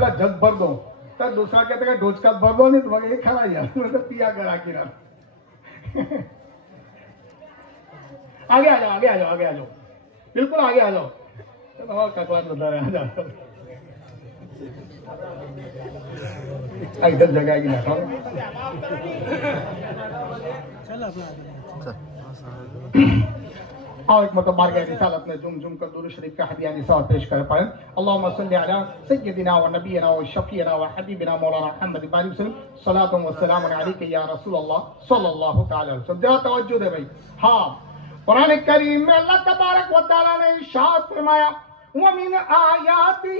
પેલા જગ ભર દો तो दूसरा कहता है डोजका भर दो नहीं तुम्हें एक खड़ा यार मतलब पिया करा की रात आगे आ जाओ आगे आ जाओ आगे आ जाओ बिल्कुल आगे आ जाओ ककड़ा बता रहे आ जाओ इधर जगह की ना और एक मतलब बारगाह रिसालत में जुम जुम कर दुरूद शरीफ का हदिया निसार पेश कर पड़े अल्लाहुम्मा सल्ली अला सय्यदिना व नबियना व शफीना व हबीबिना मौलाना मुहम्मद बारिक वसल्लम सलातु व सलाम अलैका या रसूल अल्लाह सल्लल्लाहु तआला अलैहि वसल्लम। जरा तवज्जो दे भाई। हाँ, कुरान करीम में अल्लाह तबारक व तआला ने इरशाद फरमाया व मिन आयाति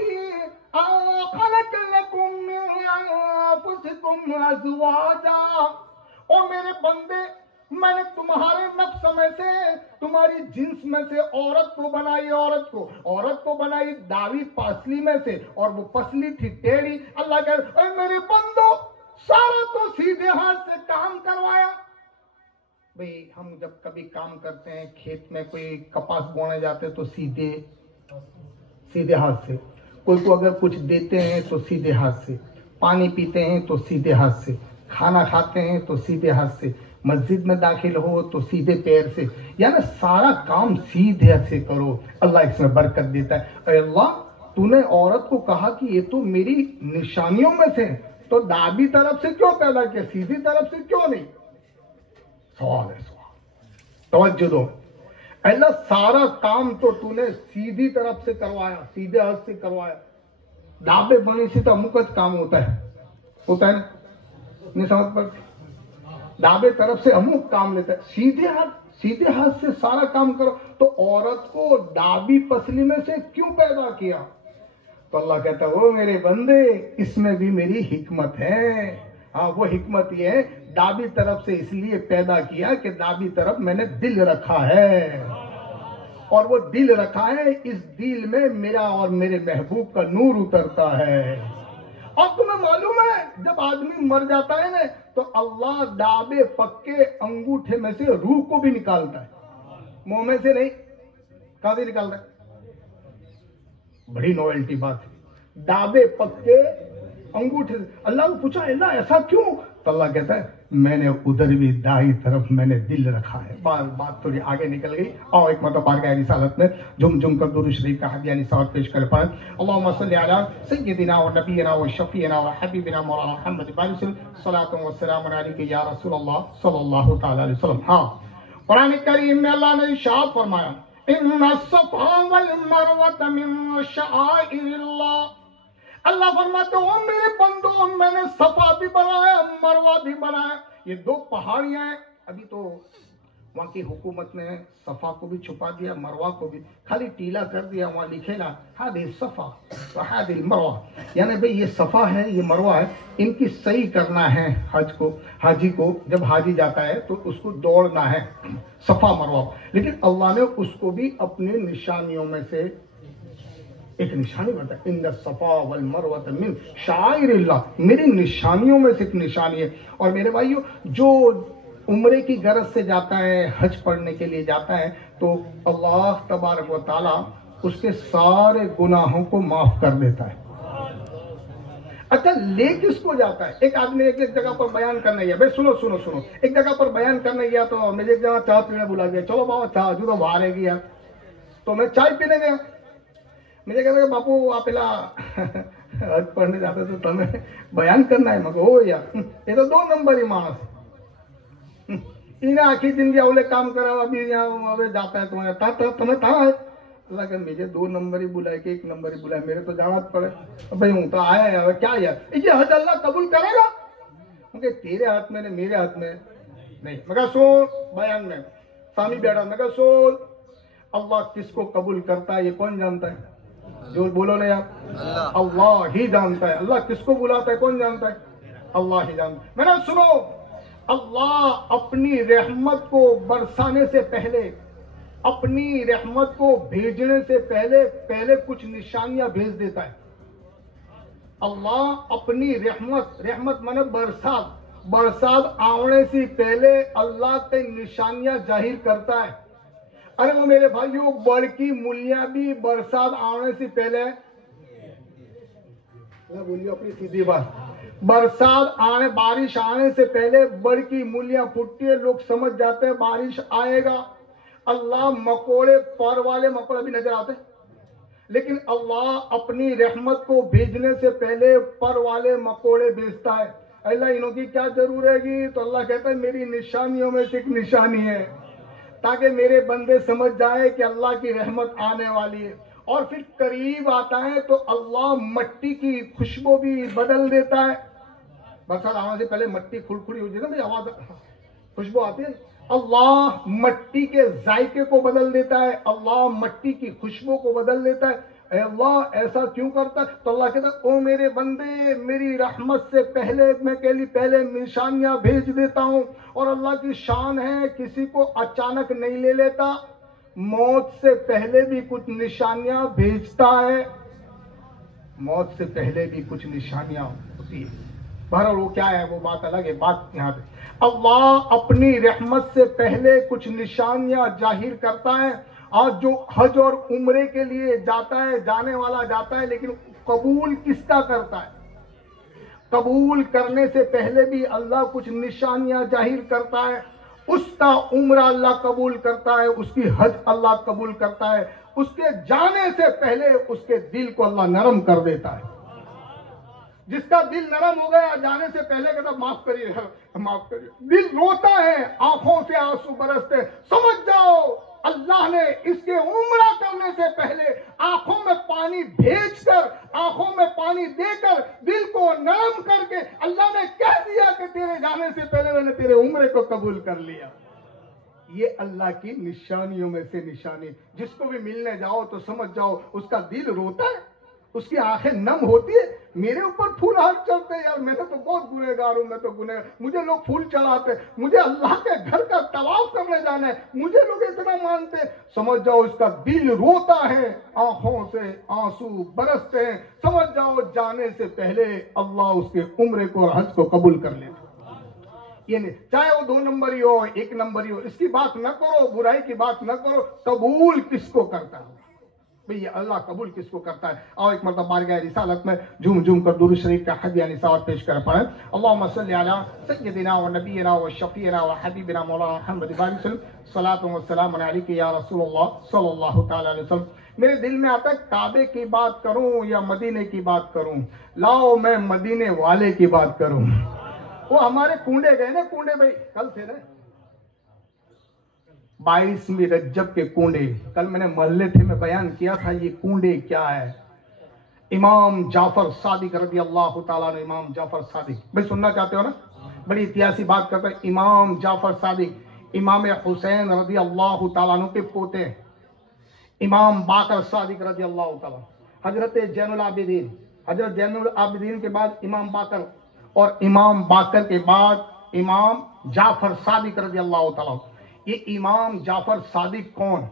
खलक लकुम मिन अनफुसिकुम अज़वाजा। ओ मेरे बंदे, मैंने तुम्हारे नफ्स में से, तुम्हारी जिन्स में से औरत को बनाई, औरत को बनाई दावी पसली में से, और वो पसली थी टेढ़ी। अल्लाह कह मेरे बंदो, सारा तो सीधे हाथ से काम करवाया। भाई हम जब कभी काम करते हैं, खेत में कोई कपास बोने जाते तो सीधे हाथ से, कोई को अगर कुछ देते हैं तो सीधे हाथ से, पानी पीते हैं तो सीधे हाथ से, खाना खाते हैं तो सीधे हाथ से, मस्जिद में दाखिल हो तो सीधे पैर से, यानी सारा काम सीधे से करो, अल्लाह इसमें बरकत देता है। अल्लाह तूने औरत को कहा कि ये तो मेरी निशानियों में से, तो दाबी तरफ से क्यों पैदा किया, सीधी तरफ से क्यों नहीं? सवाल है, सवाल तवज्जो दो। अल्लाह सारा काम तो तूने सीधी तरफ से करवाया, सीधे हाथ से करवाया। दाबे बनी से तो अमुक काम होता है ना, नहीं समझ पर दाबे तरफ से अमुक काम लेता है, सीधे हाथ से सारा काम करो। तो औरत को दाबी पसली में से क्यों पैदा किया? तो अल्लाह कहता है वो मेरे बंदे, इसमें भी मेरी हिकमत है। हाँ, वो हिकमत ये है, दाबी तरफ से इसलिए पैदा किया कि दाबी तरफ मैंने दिल रखा है, और वो दिल रखा है, इस दिल में मेरा और मेरे महबूब का नूर उतरता है। और तुम्हें मालूम है जब आदमी मर जाता है ना, तो अल्लाह दाबे पक्के अंगूठे में से रूह को भी निकालता है, मुंह में से नहीं, कहां से निकालता है? बड़ी नॉवेल्टी बात है, दाबे पक्के अंगूठे से। अल्लाह को पूछा अल्लाह ऐसा क्यों? तो अल्लाह कहता है मैंने उधर भी दाई तरफ मैंने दिल रखा है। बात थोड़ी आगे निकल गई। और एक मतलब बारगाह रिसालत में जुम जुम कर दुरूद शरीफ का हदिया निसार पेश कर पड़े अल्लाहुम्मा सल्ली अला सय्यदिना व नबियना व शफीना व हबीबिना मौलाना मुहम्मद बारिक वसल्लम सलातु व सलाम अलैका या रसूल अल्लाह सल्लल्लाहु तआला अलैहि वसल्लम। हाँ, कुरान करीम में अल्लाह ने इरशाद फरमाया इन्ना सफा वल मरवा मिन शआइरिल्लाह। अल्लाह फरमाते हो मेरे बंदो, मैंने सफा भी बनाया, मरवा भी बनाया। ये दो पहाड़ियां हैं। अभी तो वहां की हुकूमत ने सफा को भी छुपा दिया, मरवा को भी खाली टीला कर दिया, वहां लिखेगा हादिल सफा व हादिल मरवा, यानी भाई ये सफा है, ये मरवा है, इनकी सही करना है। हाजी को जब हाजी जाता है तो उसको दौड़ना है, सफा मरवा। लेकिन अल्लाह ने उसको भी अपनी निशानियों में से एक निशानी बताया, इन्ना सफा वल मरवा मिन शाइरिल्लाह, मेरी निशानियों में से एक निशानी है। और मेरे भाइयों, जो उम्रे की गरज से जाता है, हज पढ़ने के लिए जाता है, तो अल्लाह तबारक व तआला उसके सारे गुनाहों को माफ कर देता है। अच्छा, ले किसको जाता है? एक आदमी एक जगह पर बयान करने गया, भाई सुनो, एक जगह पर बयान करने गया तो मुझे एक जगह चाय पीने बुला दिया, चलो बाबा चाय जो तो बाहर है गया, तो मैं चाय पीने गया। मुझे कहते बापू आप पेला हज पढ़ने जाते तो तुम्हें बयान करना है। मगर हो यार, ये तो 2 नंबर ही मानस है, इन्हें आखिरी जिंदगी अवले काम करा, अभी यहाँ जाता है तुम्हें था है। अल्लाह का मुझे 2 नंबर ही बुलाए कि 1 नंबर ही बुलाए, मेरे तो जाना पड़े भाई, हूँ तो आया है क्या यार, ये हज अल्लाह कबूल करेगा? क्योंकि तेरे हाथ में नहीं, मेरे हाथ में नहीं। मगर सुन, बयान में सामी बैठा, मगर सुन, अल्लाह किसको कबूल करता है ये कौन जानता है? जो बोलो ना यार, अल्लाह ही जानता है। अल्लाह किसको बुलाता है कौन जानता है? अल्लाह ही जानता है। मैंने सुनो, अल्लाह अपनी रहमत को बरसाने से पहले, अपनी रहमत को भेजने से पहले कुछ निशानियां भेज देता है। अल्लाह अपनी रहमत माने बरसात आने से पहले अल्लाह के निशानियां जाहिर करता है। अरे वो मेरे भाइयों, बड़ की मूलियां भी बरसात आने से पहले मैं बोलियो अपनी सीधी बात। बरसात आने, बारिश आने से पहले बड़ की मूलियां फूटती है, लोग समझ जाते हैं बारिश आएगा। अल्लाह मकोड़े, पर वाले मकोड़े भी नजर आते, लेकिन अल्लाह अपनी रहमत को भेजने से पहले पर वाले मकोड़े भेजता है। अल्लाह इन्हों की क्या जरूरत है? तो अल्लाह कहता है मेरी निशानियों में से एक निशानी है, ताकि मेरे बंदे समझ जाए कि अल्लाह की रहमत आने वाली है। और फिर करीब आता है तो अल्लाह मट्टी की खुशबू भी बदल देता है। बरसात आने से पहले मट्टी खुरखुरी हो जाती है ना, आवाज खुशबू आती है। अल्लाह मट्टी के जायके को बदल देता है, अल्लाह मट्टी की खुशबू को बदल देता है। अल्लाह ऐसा क्यों करता है? तो अल्लाह कहता है ओ मेरे बंदे, मेरी रहमत से पहले मैं के लिए पहले निशानियां भेज देता हूं। और अल्लाह की शान है, किसी को अचानक नहीं ले लेता, मौत से पहले भी कुछ निशानियां भेजता है। मौत से पहले भी कुछ निशानियां होती है। बहरहाल वो क्या है वो बात अलग है। बात यहाँ पे अल्लाह अपनी रहमत से पहले कुछ निशानियां जाहिर करता है। आज जो हज और उम्रे के लिए जाता है, जाने वाला जाता है, लेकिन कबूल किसका करता है? कबूल करने से पहले भी अल्लाह कुछ निशानियां जाहिर करता है। उसका उम्रा अल्लाह कबूल करता है, उसकी हज अल्लाह कबूल करता है। उसके जाने से पहले उसके दिल को अल्लाह नरम कर देता है। जिसका दिल नरम हो गया जाने से पहले कहता माफ करिए, माफ करिए, दिल रोता है, आंखों से आंसू बरसते, समझ जाओ अल्लाह ने इसके उम्रा करने से पहले आंखों में पानी भेजकर, आंखों में पानी देकर, दिल को नरम करके अल्लाह ने कह दिया कि तेरे जाने से पहले मैंने तेरे उम्रे को कबूल कर लिया। ये अल्लाह की निशानियों में से निशानी। जिसको भी मिलने जाओ तो समझ जाओ उसका दिल रोता है, उसकी आंखें नम होती है। मेरे ऊपर फूल हाथ चलते हैं यार, मैं तो बहुत गुनहगार हूं, मैं तो गुनहगार, मुझे लोग फूल चढ़ाते, मुझे अल्लाह के घर का तवाफ करने जाना है, मुझे लोग इतना मानते हैं। समझ जाओ इसका दिल रोता है, आंखों से आंसू बरसते हैं। समझ जाओ जाने से पहले अल्लाह उसके उम्रे को और हज को कबूल कर लेता। ये नहीं, चाहे वो 2 नंबरी हो, 1 नंबरी हो, इसकी बात न करो, बुराई की बात न करो। कबूल किसको करता है भाई? अल्लाह कबूल किसको करता है? और एक मरतबा बारगाह रिसालत में झूम झूम कर दुरूद शरीफ का हदिया निसार पेश कर पड़े। अल्लाहुम्मा सल्ली अला सय्यदिना व नबीना व शफीना व हबीबिना मौलाना मुहम्मद सल्लल्लाहु व सलाम अलैका या रसूलुल्लाह सल्लल्लाहु तआला अलैहि वसल्लम। मेरे दिल में आता है काबे की बात करूं या मदीने की बात करूं। लाओ मैं मदीने वाले की बात करूं। वो हमारे कूंडे गए ना, कूंडे भाई कल थे ना 22वीं रज्जब के कूंडे। कल मैंने महल्ले थे में बयान किया था ये कूंडे क्या है। इमाम जाफर सादिक रज़ी अल्लाह ताला अन्हु, इमाम जाफर सादिक भाई सुनना चाहते हो ना? बड़ी इतिहासी बात करते हैं। इमाम जाफर सादिक इमाम हुसैन रज़ी अल्लाह ताला अन्हु के पोते, इमाम बाकर सादिक रज़ी अल्लाह ताला, हजरत जैनुल आबिदीन, हजरत जैनुल आबिदीन के बाद इमाम बाकर, और इमाम बाकर के बाद इमाम जाफर सादिक रज़ी अल्लाह ताला। ये इमाम जाफर सादिक कौन?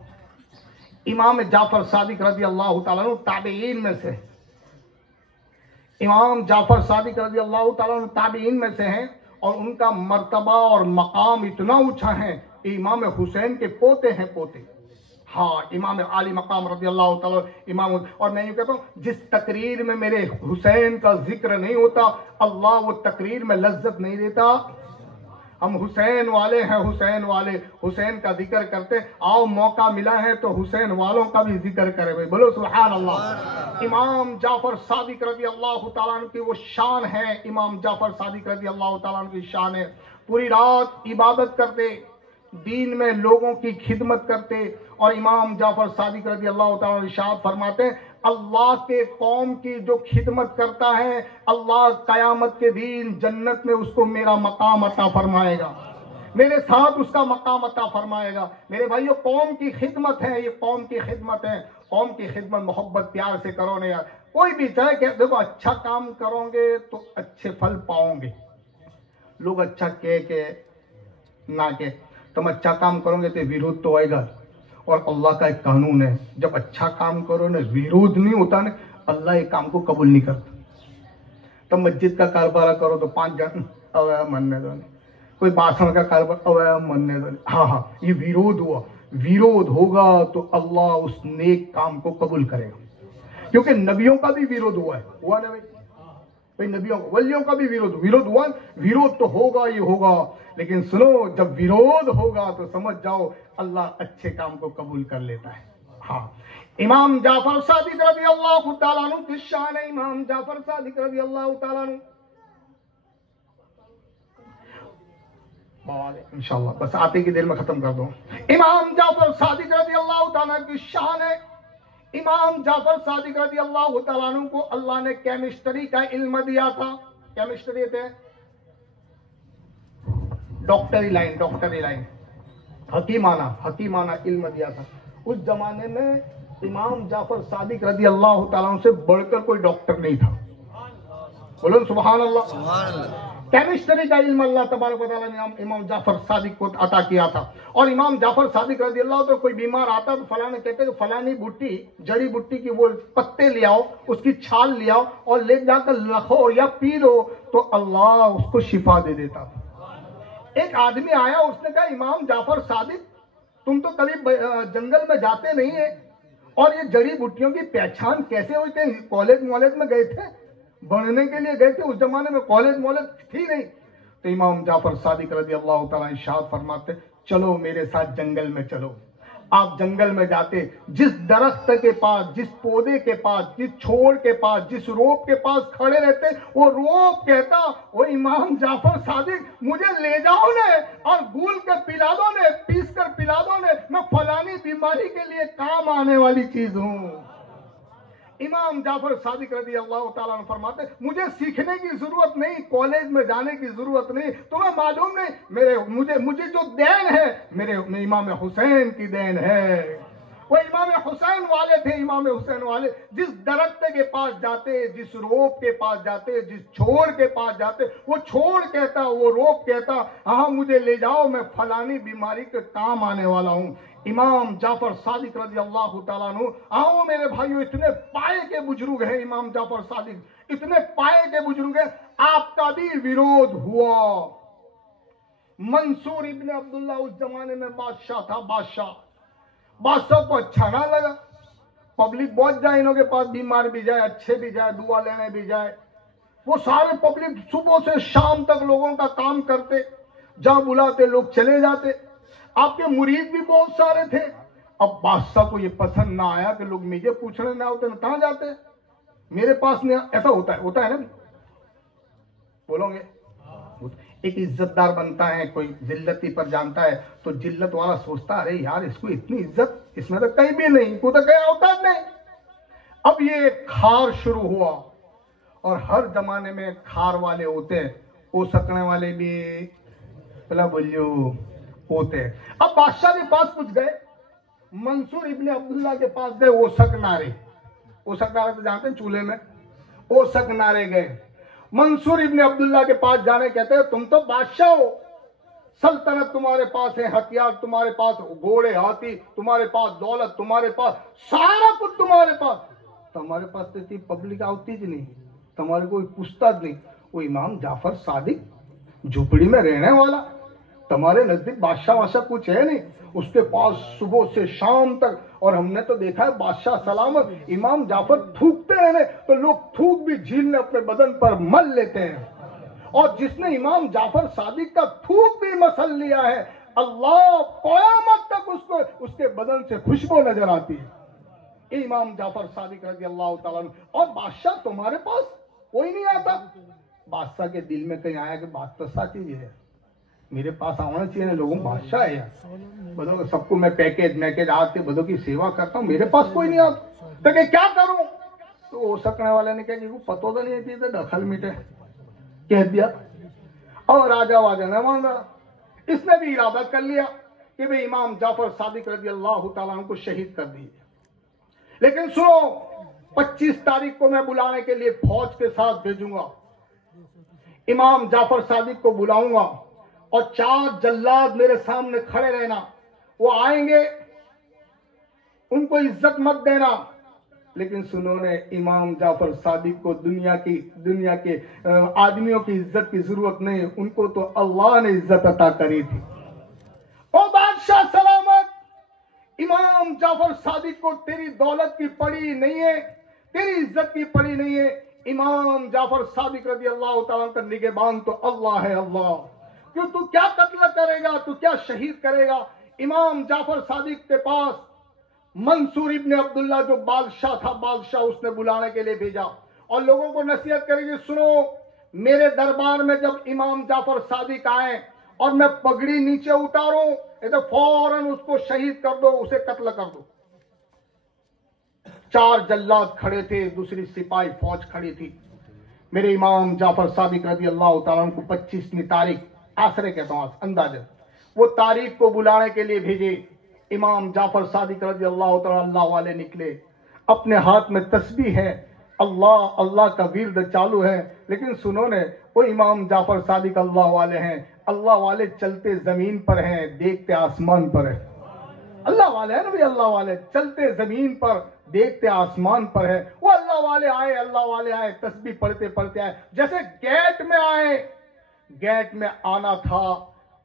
इमाम जाफर सादिक रज़ी अल्लाह ताला अन्हु ताबीईन में से, इमाम जाफर सादिक रज़ी अल्लाह ताला अन्हु ताबीईन में से हैं। और उनका मर्तबा और मकाम इतना ऊंचा है, इमाम हुसैन के पोते हैं, पोते। हाँ, इमाम आली मकाम रज़ी अल्लाह ताला इमाम। और मैं ये कहता हूँ जिस तकरीर में मेरे हुसैन का जिक्र नहीं होता, अल्लाह वो तकरीर में लज्जत नहीं देता। हम हुसैन वाले हैं, हुसैन वाले, हुसैन का जिक्र करते। आओ मौका मिला है तो हुसैन वालों का भी जिक्र करें भाई, बोलो सुभान अल्लाह। इमाम जाफर सादिक रज़ी अल्लाह ताला अन्हु की वो शान है, इमाम जाफर सादिक रज़ी अल्लाह ताला अन्हु की शान है। पूरी रात इबादत करते, दीन में लोगों की खिदमत करते। और इमाम जाफर सादिक रज़ी अल्लाह ताला अन्हु इरशाद फरमाते हैं, अल्लाह के कौम की जो खिदमत करता है, अल्लाह कयामत के दिन जन्नत में उसको मेरा मकाम अता फरमाएगा, मेरे साथ उसका मकाम अता फरमाएगा। मेरे भाइयों, कौम की खिदमत है, ये कौम की खिदमत है। कौम की खिदमत मोहब्बत प्यार से करो ना यार। कोई भी चाहे कि देखो अच्छा काम करोगे तो अच्छे फल पाओगे। लोग अच्छा कह के ना के, तुम अच्छा काम करोगे तो विरोध तो आएगा। और अल्लाह का एक कानून है, जब अच्छा काम करो ना विरोध नहीं होता ना, अल्लाह एक काम को कबूल नहीं करता। तुम मस्जिद का कारोबार करो तो 5 जन मानने दो, कोई भाषण का कारोबार मानने दो। हाँ हाँ, ये विरोध हुआ, विरोध होगा तो अल्लाह उस नेक काम को कबूल करेगा। क्योंकि नबियों का भी विरोध हुआ है, हुआ ना भाई? भाई नबियों वलियों का भी विरोध हुआ, विरोध तो होगा ही होगा, लेकिन सुनो जब विरोध होगा तो समझ जाओ अल्लाह अच्छे काम को कबूल कर लेता है। हाँ, इमाम जाफर सादिक रज़ी अल्लाह तआला अन्हु की शान है। इमाम जाफर सादिक रज़ी अल्लाह तआला अन्हु, इंशाल्लाह बस आते की देर में खत्म कर दो। इमाम जाफर सादिक रज़ी अल्लाह तआला की शान है। इमाम जाफर सादिक रज़ी अल्लाह तआला अन्हु को अल्लाह ने केमिस्ट्री का इल्म दिया था। केमिस्ट्री थे डॉक्टरी लाइन हकीमाना इल्म दिया था। उस जमाने में इमाम जाफर सादिक रज़ी अल्लाह तआला अन्हु से बढ़कर कोई डॉक्टर नहीं था। बोलो सुभान अल्लाह। केमिस्ट्री का इल्म अल्लाह तबारक व तआला ने इमाम जाफर सादिक को अता किया था। और इमाम जाफर सादिक रज़ी अल्लाह तो कोई बीमार आता तो फलाने कहते कि फलानी बूटी जड़ी बूटी की वो पत्ते ले आओ, उसकी छाल ले आओ और ले जाकर लखो या पी लो तो अल्लाह उसको शिफा दे देता था। एक आदमी आया, उसने कहा इमाम जाफर सादिक तुम तो कभी जंगल में जाते नहीं है और ये जड़ी बूटियों की पहचान कैसे हुई? थे कॉलेज मॉलेज में गए थे, बढ़ने के लिए गए थे? उस जमाने में कॉलेज मॉलेज थी नहीं। तो इमाम जाफर सादिक रज़ी अल्लाह तआला इरशाद फरमाते चलो मेरे साथ जंगल में चलो। आप जंगल में जाते, जिस दरख्त के पास, जिस पौधे के पास, जिस छोड़ के पास, जिस रोप के पास खड़े रहते, वो रोप कहता वो इमाम जाफर सादिक मुझे ले जाओ ने और गूल कर पिला दो ने, पीस कर पिला दो ने, मैं फलानी बीमारी के लिए काम आने वाली चीज हूँ। इमाम जाफर सादिक रज़ी अल्लाह तआला अन्हु फरमाते मुझे सीखने की जरूरत नहीं, कॉलेज में जाने की जरूरत नहीं, तुम्हें मालूम नहीं मुझे जो देन है मेरे इमाम हुसैन की देन है। वो इमाम हुसैन वाले थे। इमाम हुसैन वाले जिस दरख्त के पास जाते, जिस रोप के पास जाते, जिस छोड़ के पास जाते, वो छोड़ कहता, वो रोप कहता हाँ मुझे ले जाओ, मैं फलानी बीमारी के काम आने वाला हूँ। इमाम जाफर सादिक रज़ी अल्लाह तआला अन्हु, आओ मेरे भाइयों, इतने पाए के बुजुर्ग हैं इमाम जाफर सादिक, इतने पाए के बुजुर्ग हैं। आपका भी विरोध हुआ। मंसूर इब्न अब्दुल्ला उस जमाने में बादशाह था। बादशाह को अच्छा ना लगा, पब्लिक बहुत जाए इनों के पास, बीमार भी जाए, अच्छे भी जाए, दुआ लेने भी जाए। वो सारे पब्लिक सुबह से शाम तक लोगों का काम करते, जहां बुलाते लोग चले जाते। आपके मुरीद भी बहुत सारे थे। अब बादशाह को ये पसंद ना आया कि लोग मुझे पूछने ना होते, कहां जाते, मेरे पास नहीं। ऐसा होता है ना, बोलोगे? एक इज्जतदार बनता है, कोई जिल्लती पर जानता है तो जिल्लत वाला सोचता अरे यार इसको इतनी इज्जत, इसमें तो कहीं भी नहीं, को तो कहीं होता नहीं। अब ये खार शुरू हुआ और हर जमाने में खार वाले होते हैं, वो सकने वाले भी पला बोलियो होते हैं। अब बादशाह के पास कुछ गए, मंसूर इब्ने अब्दुल्ला के पास गए, वो सकनारे तो जानते हैं चूल्हे में, वो सकनारे गए। मंसूर इब्ने अब्दुल्ला के पास जाने कहते हैं तुम तो बादशाह हो, सल्तनत तुम्हारे पास है, हथियार तुम्हारे पास, घोड़े हाथी तुम्हारे पास, दौलत तुम्हारे पास, सारा कुछ तुम्हारे पास, तुम्हारे पास तो इतनी पब्लिक आती ज नहीं, तुम्हारे कोई पूछता नहीं। वो इमाम जाफर सादिक झुपड़ी में रहने वाला, तुम्हारे नजदीक बादशाह कुछ है नहीं, उसके पास सुबह से शाम तक। और हमने तो देखा है बादशाह सलामत इमाम जाफर थूकते हैं तो लोग थूक भी झील अपने बदन पर मल लेते हैं। और जिसने इमाम जाफर सादिक का थूक भी मसल लिया है, अल्लाह क़यामत तक उसको उसके बदन से खुशबू नजर आती है। इमाम जाफर सादिक रज़ी अल्लाह तआला अन्हु। और बादशाह तुम्हारे पास कोई नहीं आता। बादशाह के दिल में कहीं आया कि बात तो सच्ची है, मेरे पास आना चाहिए, लोगों बादशाह है बदो, सबको मैं पैकेज आके बदो की सेवा करता हूँ, मेरे पास कोई नहीं आता, तो क्या करूं? तो हो सकने वाले ने कहा पतो तो नहीं थी, तो दखल मिटे कह दिया। और राजा वाजा ने मांगा, इसने भी इरादा कर लिया कि भाई इमाम जाफर सादिक रज़ी अल्लाह तआला अन्हु को शहीद कर दिए। लेकिन सुनो, 25 तारीख को मैं बुलाने के लिए फौज के साथ भेजूंगा, इमाम जाफर सादिक को बुलाऊंगा और 4 जल्लाद मेरे सामने खड़े रहना। वो आएंगे, उनको इज्जत मत देना, लेकिन सुनो ने इमाम जाफर सादिक को दुनिया के आदमियों की इज्जत की जरूरत नहीं, उनको तो अल्लाह ने इज्जत अता करी थी। ओ बादशाह सलामत, इमाम जाफर सादिक को तेरी दौलत की पड़ी नहीं है, तेरी इज्जत की पड़ी नहीं है। इमाम जाफर सादिक रज़ी अल्लाह तआला का निगहबान तो अल्लाह है। अल्लाह क्यों, तू क्या कत्ल करेगा, तू क्या शहीद करेगा। इमाम जाफर सादिक के पास मंसूर इब्ने अब्दुल्ला जो बादशाह था, बादशाह उसने बुलाने के लिए भेजा और लोगों को नसीहत करेगी, सुनो मेरे दरबार में जब इमाम जाफर सादिक आए और मैं पगड़ी नीचे उतारूं तो फौरन उसको शहीद कर दो, उसे कत्ल कर दो। 4 जल्लाद खड़े थे, दूसरी सिपाही फौज खड़ी थी। मेरे इमाम जाफर सादिक रज़ी अल्लाह तआला को 25वीं तारीख आसरे के बाद अंदाजा वो तारीख को बुलाने के लिए भेजे। इमाम जाफर सादिक रज़ी अल्लाह तआला अल्लाह वाले निकले, अपने हाथ में तस्बीह है, अल्लाह अल्लाह का विर्द चालू है। लेकिन सुनो ने, वो इमाम जाफर सादिक अल्लाह वाले हैं, अल्लाह वाले चलते जमीन पर हैं, देखते आसमान पर है। अल्लाह वाले है ना भाई, अल्लाह वाले चलते जमीन पर, देखते आसमान पर है। वो अल्लाह वाले आए, अल्लाह वाले आए, तस्बीह पढ़ते पढ़ते आए। जैसे गेट में आए, गेट में आना था,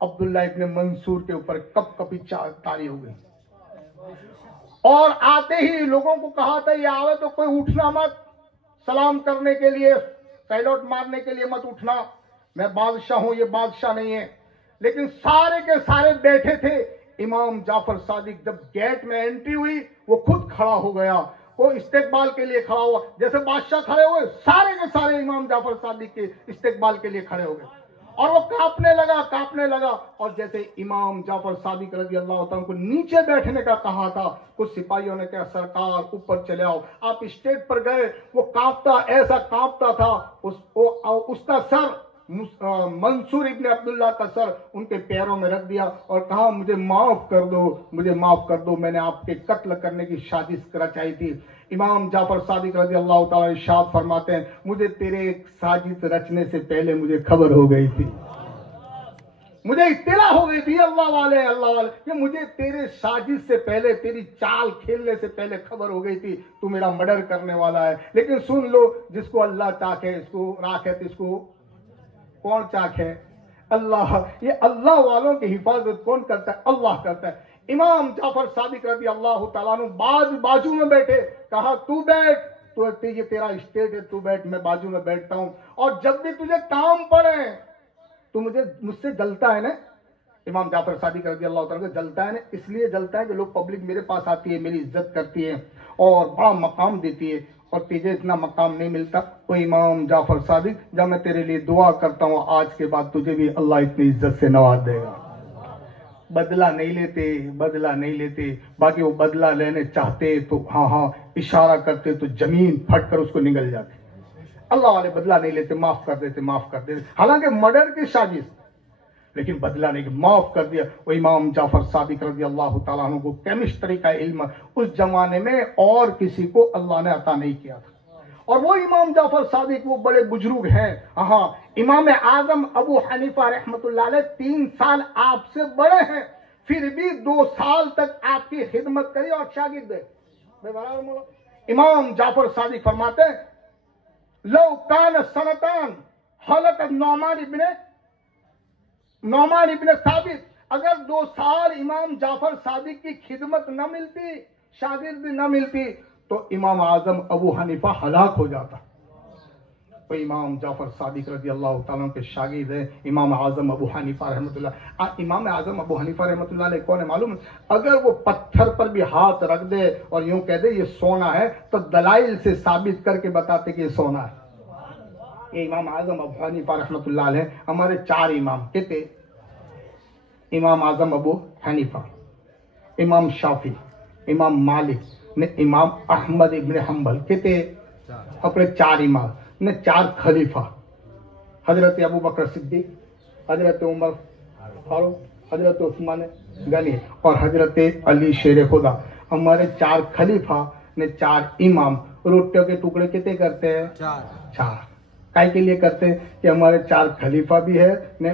अब्दुल्ला इब्ने मंसूर के ऊपर कप कपी तारी हो गई और आते ही लोगों को कहा था ये आवे तो कोई उठना मत, सलाम करने के लिए, सैल्यूट मारने के लिए मत उठना, मैं बादशाह हूं, ये बादशाह नहीं है। लेकिन सारे के सारे बैठे थे। इमाम जाफर सादिक जब गेट में एंट्री हुई, वो खुद खड़ा हो गया, वो इस्तेकबाल के लिए खड़ा हुआ। जैसे बादशाह खड़े हुए, सारे के सारे इमाम जाफर सादिक के इस्तेकबाल के लिए खड़े हो गए और वो कांपने लगा। और जैसे इमाम जाफर सादिक रज़ी अल्लाह तआला को नीचे बैठने का कहा था, कुछ सिपाहियों ने कहा सरकार ऊपर चले आओ। आप स्टेज पर गए, वो कांपता, ऐसा कांपता था, उसका सर मंसूर इब्ने अब्दुल्ला का सर उनके पैरों में रख दिया और कहा मुझे माफ कर दो, मुझे माफ कर दो, मैंने आपके कत्ल करने की साजिश रचाई थी। इमाम जाफर सादिक रज़ी अल्लाह तआला इरशाद फरमाते हैं, मुझे तेरे साजिश रचने से पहले मुझे खबर हो गई थी, मुझे इत्तला हो गई थी, अल्लाह वाले कि मुझे तेरे साजिश से पहले, तेरी चाल खेलने से पहले खबर हो गई थी, तू मेरा मर्डर करने वाला है। लेकिन सुन लो, जिसको अल्लाह चाखे इसको राख है, तो इसको कौन चाखे? अल्लाह। ये अल्लाह वालों की हिफाजत कौन करता है? अल्लाह करता है। इमाम जाफर सादिक रज़ी अल्लाह तआला अन्हु बाजू में बैठे, कहा तू बैठ, तो ये तेरा स्टेट है, तू बैठ, मैं बाजू में बैठता हूं और जब भी तुझे काम पड़े तो मुझसे जलता है ना। इमाम जाफर सादिक रज़ी अल्लाह तआला जलता है ना, इसलिए जलता है कि लोग पब्लिक मेरे पास आती है, मेरी इज्जत करती है और बड़ा मकाम देती है और तुझे इतना मकाम नहीं मिलता। तो इमाम जाफर सादिक, जब मैं तेरे लिए दुआ करता हूँ, आज के बाद तुझे भी अल्लाह इतनी इज्जत से नवाज देगा। बदला नहीं लेते। बाकी वो बदला लेने चाहते तो हाँ इशारा करते तो जमीन फट कर उसको निगल जाते। अल्लाह वाले बदला नहीं लेते, माफ कर देते। हालांकि मर्डर की साजिश, लेकिन बदला नहीं, माफ कर दिया। वो इमाम जाफर सादिक रज़ी अल्लाह तआला अन्हु को केमिस्ट्री का इल्म उस जमाने में और किसी को अल्लाह ने अता नहीं किया था। और वो इमाम जाफर सादिक वो बड़े बुजुर्ग हैं। हाँ, इमाम आजम अबू हनीफा रहमतुल्लाह अलैह 3 साल आपसे बड़े हैं, फिर भी 2 साल तक आपकी खिदमत करी और शागिर्द है। इमाम जाफर सादिक फरमाते हैं, लौ कान सनतान हलक नौमान इब्ने साबित, अगर 2 साल इमाम जाफर सादिक की खिदमत न मिलती, शागिर्द न मिलती, तो इमाम आजम अबू हनीफा हलाक हो जाता। तो इमाम जाफर सादिक रज़ी अल्लाह तआला के शागिर्द है इमाम आजम अबू हनीफा रहमतुल्लाह। इमाम आजम अबू हनीफा रहमतुल्लाह अलैह कौन है मालूम? अगर वो पत्थर पर भी हाथ रख दे और यूं कह दे ये सोना है, तो दलाइल से साबित करके बताते कि ये सोना है। ये इमाम आजम अबू हनीफा रहमतुल्लाह अलैह हमारे 4 इमाम कहते, इमाम आजम अबू हनीफा, इमाम शाफी, इमाम मालिक ने इमाम अहमद इब्ने हम्बल कहते, अपने 4 इमाम ने 4 खलीफा, हजरत अबू बकर सिद्दीक, हजरत उमर फारूक, हजरत उस्मान गनी और हजरत अली शेर खुदा, हमारे 4 खलीफा ने 4 इमाम रोटियों के टुकड़े कितने करते हैं? 4। काय के लिए करते हैं कि हमारे 4 खलीफा भी है ने,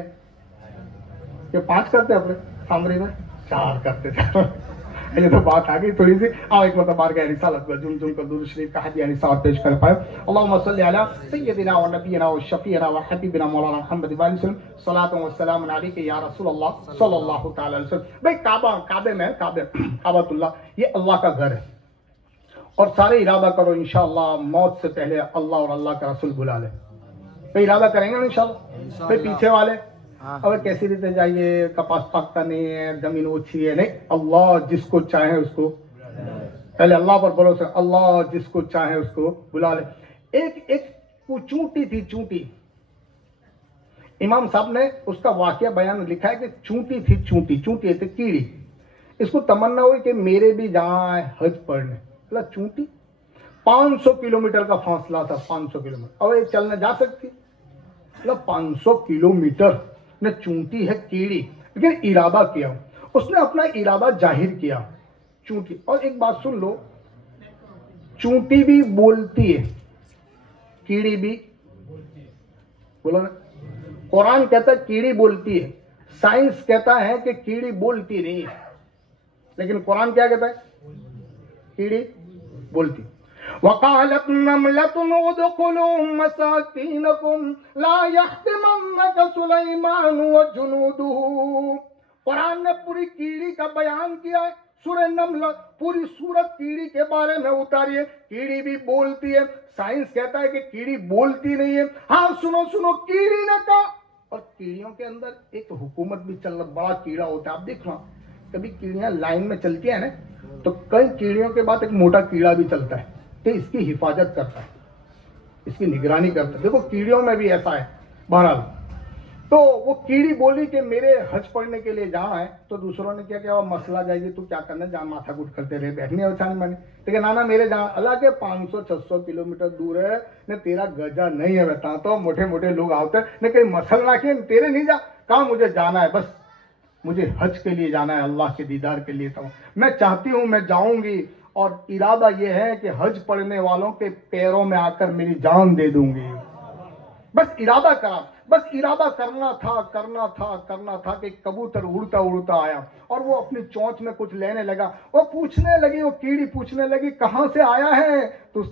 ये 5 करते अपने सामने में 4 करते थे। ये तो बात आ गई थोड़ी सी। आओ एक मतलब बार का रिसालत पर जुम का दुरूद शरीफ का हदीया निसात पेश कर पाए। अल्लाहुम्मा सल्ली अला सय्यदिना व नबियना व शफीना व हबीबना मौलाना मुहम्मद इब्न वसल्लम सलातु व सलाम अलैका या रसूल अल्लाह सल्लल्लाहु तआला अलैहि वसल्लम। भाई काबा, काबे में काबातुल्लाह, ये अल्लाह का घर है और सारे इरादा करो इंशाअल्लाह मौत से पहले अल्लाह और अल्लाह का रसूल बुला ले। भाई इरादा करेंगे ना इंशाअल्लाह। भाई पीछे वाले अब कैसी रीते जाइए, कपास पकता नहीं है, जमीन ओछी है, नहीं, अल्लाह जिसको चाहे उसको, पहले अल्लाह पर भरोसा, अल्लाह जिसको चाहे उसको बुला ले। एक वो चूंटी थी, चूंटी, इमाम साहब ने उसका वाकया बयान लिखा है कि चूंटी थी, चूंटी थी कीड़ी, इसको तमन्ना हुई कि मेरे भी जहां है हज पढ़ने। बोला चूंटी 500 किलोमीटर का फासला था, 500 किलोमीटर, अब ये चलने जा सकती? मतलब 500 किलोमीटर ने, चूंटी है कीड़ी, लेकिन इरादा किया, उसने अपना इरादा जाहिर किया चूंटी। और एक बात सुन लो, चूंटी भी बोलती है, कीड़ी भी बोलो ना। कुरान कहता है कीड़ी बोलती है, साइंस कहता है कि कीड़ी बोलती नहीं है, लेकिन कुरान क्या कहता है? कीड़ी बोलती। वक़ालत नमलतुन उदखुलू मसाकीनकुम ला यहतिमन्नका सुलैमान व जुनूदुहु। कुरान ने पूरी कीड़ी का बयान किया है, सूरह नमल पूरी सूरत कीड़ी के बारे में उतारी है। कीड़ी भी बोलती है, साइंस कहता है कि कीड़ी बोलती नहीं है। हाँ सुनो सुनो, कीड़ी ने कहा। और कीड़ियों के अंदर एक हुकूमत भी चल रहा, बड़ा कीड़ा होता है, आप देख लो, कभी कीड़ियां लाइन में चलती है ना, तो कई कीड़ियों के बाद एक मोटा कीड़ा भी चलता है, तो इसकी हिफाजत करता है, इसकी निगरानी करता है। देखो कीड़ियों में भी ऐसा है। बहरहाल तो वो कीड़ी बोली कि मेरे हज पढ़ने के लिए जाना है, तो दूसरों ने क्या किया, मसला जाएगी, तू क्या करना, जहाँ माथा गुट करते रहे, बैठने और छानी मानी, लेकिन नाना मेरे जहाँ अल्लाह के 500-600 किलोमीटर दूर है ने, तेरा गजा नहीं है, बता तो मोटे मोटे लोग आते हैं ने, कहीं मसल रखे तेरे नहीं जा, कहा मुझे जाना है, बस मुझे हज के लिए जाना है, अल्लाह के दीदार के लिए, तो मैं चाहती हूँ मैं जाऊंगी, और इरादा यह है कि हज पढ़ने वालों के पैरों में आकर मेरी जान दे दूंगी। बस इरादा करा, बस इरादा करना था कि कबूतर उड़ता उड़ता आया, और वो अपनी चोंच में कुछ लेने लगा, वो पूछने लगी, वो कीड़ी पूछने लगी कहां से आया है, तो